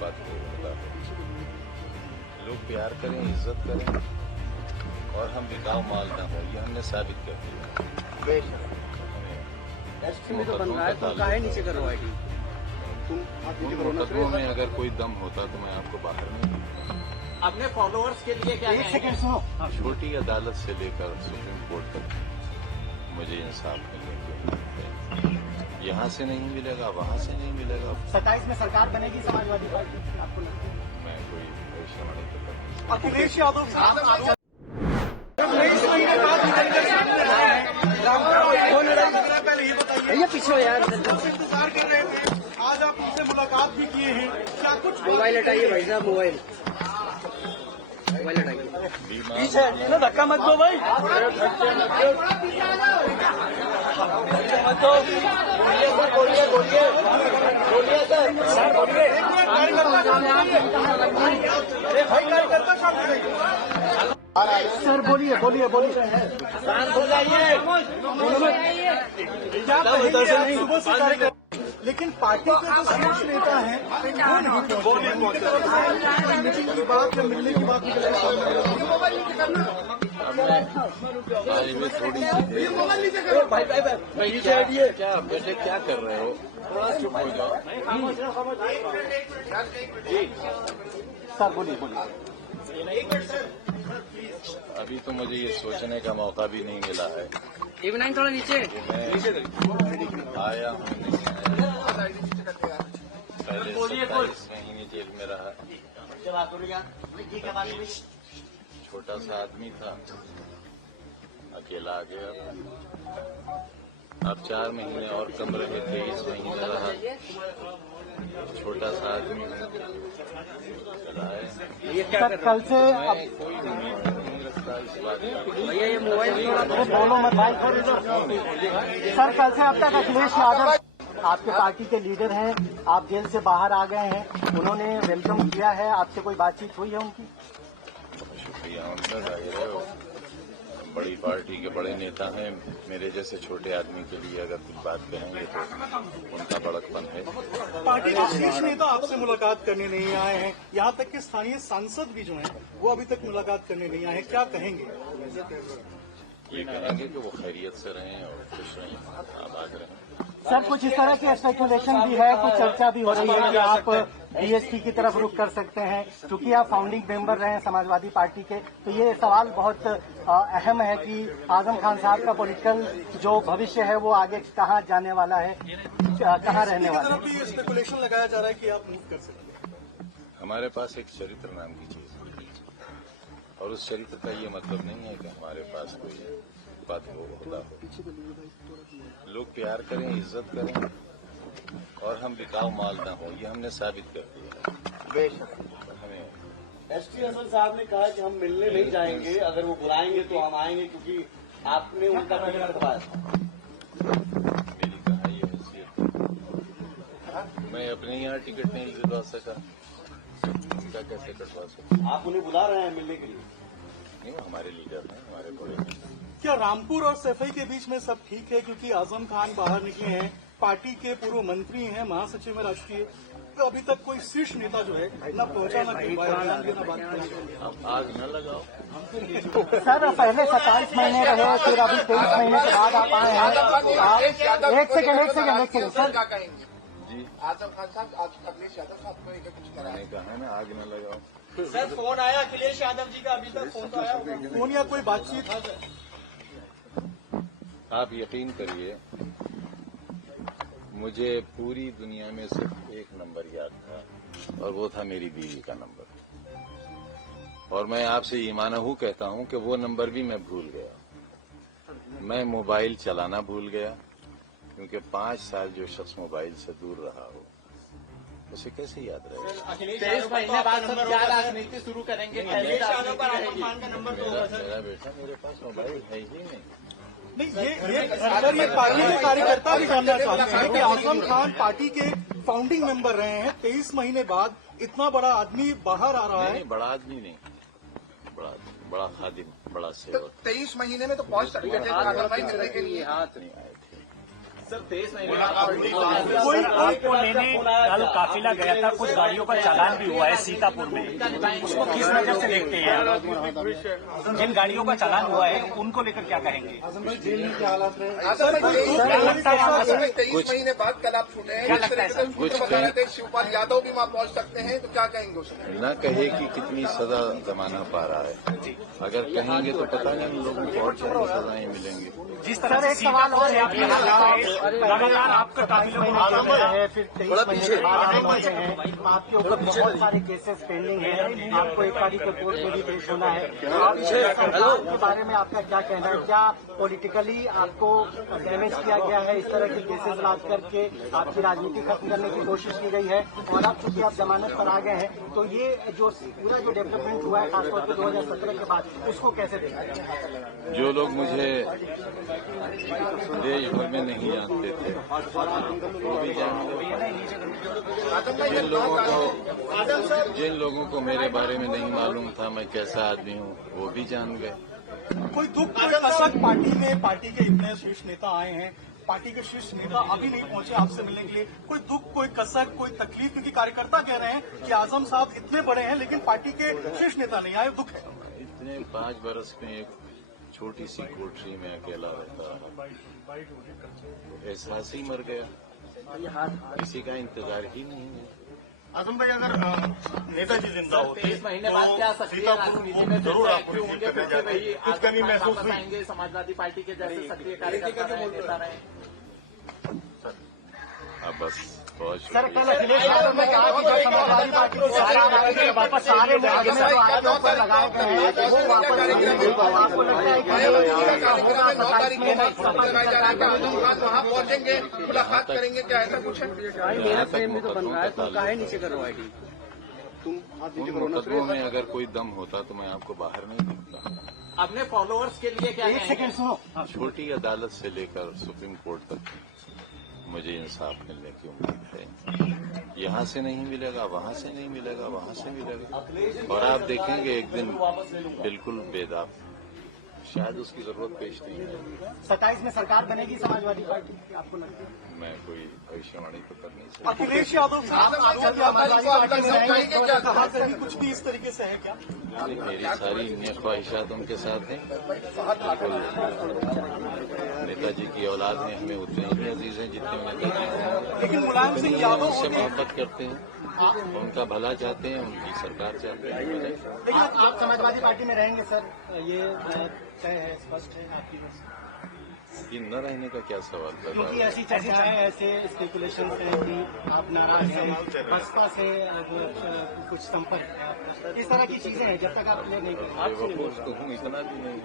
बात होता है। लोग प्यार करें, इज्जत करें और हम बिकाऊ माल ना हो, ये हमने साबित कर दिया। मुकदमों में अगर कोई दम होता तो मैं आपको बाहर नहीं देता। अपने फॉलोअर्स के लिए क्या कहेंगे? छोटी अदालत से लेकर सुप्रीम कोर्ट तक मुझे इंसाफ मिलने की उम्मीद है। यहाँ से नहीं मिलेगा, वहाँ से नहीं मिलेगा। 27 में सरकार बनेगी समाजवादी पार्टी, आपको लगता है? मैं कोई भविष्यवाणी तो कर नहीं सकता। अखिलेश यादव ये पीछे यार इंतजार कर रहे थे, आज आप उनसे मुलाकात भी किए हैं, क्या कुछ मोबाइल हटाइए भाई साहब, मोबाइल हटाइए, पीछे हटिए ना, धक्का मत दो भाई, मत दो, बोलिए सर, सर बोलिए सर बोलाइए, सुबह से लेकिन पार्टी के जो शीर्ष नेता हैं वो नहीं मीटिंग की बात या मिलने की बात क्या बेटे क्या कर रहे हो? थोड़ा चुप हो जाओ। सर बोलिए अभी तो मुझे ये सोचने का मौका भी नहीं मिला है। इवनाइन थोड़ा नीचे आया हूँ नहीं आया। पहले 27 महीने जेल में रहा। छोटा सा आदमी था, अकेला आ गया। अब 4 महीने और कम रहे, 23 महीने रहा। छोटा सा आदमी हूँ, कल से कोई उम्मीद नहीं रखता इस बात का। भैया ये मोबाइल बोलो मत भाई। सर कल से अब तक अखिलेश यादव आपके पार्टी के लीडर हैं, आप जेल से बाहर आ गए हैं, उन्होंने वेलकम किया है, आपसे कोई बातचीत हुई है उनकी? शुक्रिया उनका, जाहिर है बड़ी पार्टी के बड़े नेता हैं। मेरे जैसे छोटे आदमी के लिए अगर कुछ बात कहेंगे तो उनका बड़कपन है। पार्टी के शीर्ष नेता आपसे मुलाकात करने नहीं आए हैं, यहाँ तक कि स्थानीय सांसद भी जो हैं वो अभी तक मुलाकात करने नहीं आए हैं, क्या कहेंगे? ये कहेंगे कि वो खैरियत से रहें और खुश रहें, आबाद रहें। सर कुछ इस तरह की स्पेकुलेशन भी है, कुछ चर्चा भी हो रही है कि आप बीएसपी की तरफ रुख कर सकते हैं, क्योंकि आप फाउंडिंग मेंबर रहे हैं समाजवादी पार्टी के, तो ये सवाल बहुत अहम है कि आजम खान साहब का पॉलिटिकल जो भविष्य है वो आगे कहाँ जाने वाला है, कहाँ रहने वाला है। ये स्पेकुलेशन लगाया जा रहा है कि आप मूव कर सकते हैं। हमारे पास एक चरित्र नाम की चीज है और उस चरित्र का ये मतलब नहीं है कि हमारे पास कोई पद हो, होता हो। लोग प्यार करें, इज्जत करें और हम बिकाऊ माल ना हो, ये हमने साबित कर दिया। हमें एसटी असद साहब ने कहा कि हम मिलने नहीं जाएंगे, अगर वो बुलाएंगे तो हम आएंगे, क्योंकि आपने उनका टिकट करवाया था। मेरी कहा ये हैसियत, मैं अपने यहाँ टिकट नहीं दिलवा सका, उनका कैसे कटवा सकता? आप उन्हें बुला रहे हैं मिलने के लिए? नहीं, वो हमारे लीडर हैं, हमारे बड़े हैं। क्या रामपुर और सैफई के बीच में सब ठीक है, क्योंकि आजम खान बाहर निकले हैं, पार्टी के पूर्व मंत्री हैं, महासचिव में राष्ट्रीय, तो अभी तक कोई शीर्ष नेता जो है न पहुंचा न बात आग न लगाओ। सर पहले 27 महीने रहे, फिर अभी 23 महीने के बाद आप आए हैं। एक सेकंड सर जी आजम खान साहब, आज अखिलेश यादव साहब को एक कुछ करा मैंने कहा है ना, आग न लगाओ। सर फोन आया अखिलेश यादव जी का, अभी तक फोन तो आया फोन या कोई बातचीत? आप यकीन करिए, मुझे पूरी दुनिया में सिर्फ एक नंबर याद था और वो था मेरी बीवी का नंबर। और मैं आपसे ईमानहू कहता हूं कि वो नंबर भी मैं भूल गया। मैं मोबाइल चलाना भूल गया, क्योंकि 5 साल जो शख्स मोबाइल से दूर रहा हो उसे कैसे याद रहेगा? 23 महीने बाद सब क्या राजनीति शुरू करेंगे? मेरा बेटा, मेरे पास मोबाइल है ही नहीं। नहीं, ये पार्टी के कार्यकर्ता भी जानना चाहते हैं कि आजम खान पार्टी के फाउंडिंग मेंबर रहे हैं, 23 महीने बाद इतना बड़ा आदमी बाहर आ रहा है। नहीं, बड़ा आदमी नहीं, बड़ा खादिम, बड़ा सेवक। 23 महीने में तो पोस्ट सर्टिफिकेट कार्रवाई मिलने के लिए हाथ नहीं आए थे। कोई आपको लेने कल काफिला गया था, कुछ गाड़ियों का चालान भी हुआ है सीतापुर में, उसको किस नजर से देखते हैं आप? जिन गाड़ियों का चालान हुआ है उनको लेकर क्या कहेंगे? जेल में क्या हालात रहे? तेईस महीने बाद कल आप सुने हैं, इस तरह से सूत्र बता रहे थे शिवपाल यादव भी वहाँ पहुँच सकते हैं, तो क्या कहेंगे उसमें? न कहे कि कितनी सजा जमाना पा रहा है, अगर कहेंगे तो पता नहीं उन लोगों को और क्या सजाएं मिलेंगे। जिस तरह से सवाल और लगातार आपका काफिला है, फिर 23 महीने के बाद आप पहुंचे हैं, आपके ऊपर बहुत सारे केसेस पेंडिंग हैं, आपको एक तारीख को कोर्ट में भी पेश होना है। सरकार के बारे में आपका क्या कहना है? क्या पॉलिटिकली आपको डैमेज किया गया है? इस तरह के केसेस लाद करके आपकी राजनीति खत्म करने की कोशिश की गई है, और अब चूंकि आप जमानत पर आ गए हैं, तो ये जो पूरा जो डेवलपमेंट हुआ है खासतौर पर 2017 के बाद, उसको कैसे देखते हैं? जो लोग मुझे देश भर में नहीं जानते थे वो भी जान गए, जिन लोगों को मेरे बारे में नहीं मालूम था मैं कैसा आदमी हूँ वो भी जान गए। कोई दुख कोई कसक पार्टी के इतने शीर्ष नेता आए हैं, पार्टी के शीर्ष नेता अभी नहीं पहुंचे आपसे मिलने के लिए, कोई दुख कोई कसक कोई तकलीफ? क्योंकि कार्यकर्ता कह रहे हैं कि आजम साहब इतने बड़े हैं लेकिन पार्टी के शीर्ष नेता नहीं आए, दुख है। इतने 5 बरस में एक छोटी सी कोठरी में अकेला रहता रहा, एहसास ही मर गया, किसी का इंतजार ही नहीं है। आजम भाई, अगर नेताजी जिंदा होते 23 महीने बाद क्या सक्रिय राजनीति में जरूर आप एक्टिव होंगे, क्योंकि वही कुछ कमी महसूस हुई? आएंगे समाजवादी पार्टी के जैसे सक्रिय कार्यकर्ता रहे, नेता रहे। अब बस बहुत सर, शुक्रिया। कल अखिलेश यादव ने कहा कि जो समाजवादी पार्टी के सरकार आने के वापस सारे मुकदमे जो आरोपों पर लगाए गए हैं वो वापस नहीं, तो आपको लगता है कि ये होगा 27 में वहाँ पहुँचेंगे, मुलाकात करेंगे, क्या ऐसा कुछ है? मेरा फ्रेम तो बन रहा है, तो काहे नीचे करवाएगी? उन मुकदमों में अगर कोई दम होता तो मैं आपको बाहर नहीं दिखता। अपने फॉलोअर्स के लिए क्या एक सेकंड सुनो। छोटी अदालत से लेकर सुप्रीम कोर्ट तक मुझे इंसाफ मिलने की उम्मीद है। यहाँ से नहीं मिलेगा, वहाँ से नहीं मिलेगा, वहाँ से मिलेगा, और आप देखेंगे एक दिन बिल्कुल बेदाग, शायद उसकी जरूरत पेश नहीं है। 27 में सरकार बनेगी समाजवादी पार्टी की, आपको लगता है? मैं कोई भविष्यवाणी तो कर नहीं सकता। अखिलेश यादव साहब समाजवादी पार्टी में रहेंगे, क्या कहा कहीं कुछ भी इस तरीके से है क्या? मेरी सारी न्य ख्वाहिशात उनके साथ हैं। नेताजी की औलाद में हमें उतने ही अजीज हैं जितने नेताजी को। लेकिन मुलायम सिंह यादव उनसे मोहब्बत करते हैं, उनका भला चाहते हैं, उनकी सरकार चाहते हैं। लेकिन आप समाजवादी पार्टी में रहेंगे सर, ये तय है, स्पष्ट है आपकी? ये न रहने का क्या सवाल कर रहा क्योंकि है? ऐसी चर्चाएं, ऐसे स्पेकुलेशन हैं कि आप नाराज हैं, बसपा से कुछ संपर्क है आपका, इस तरह की चीजें हैं, जब तक आप क्लियर नहीं करेंगे। बेवकूफ तो हूँ, इतना भी नहीं।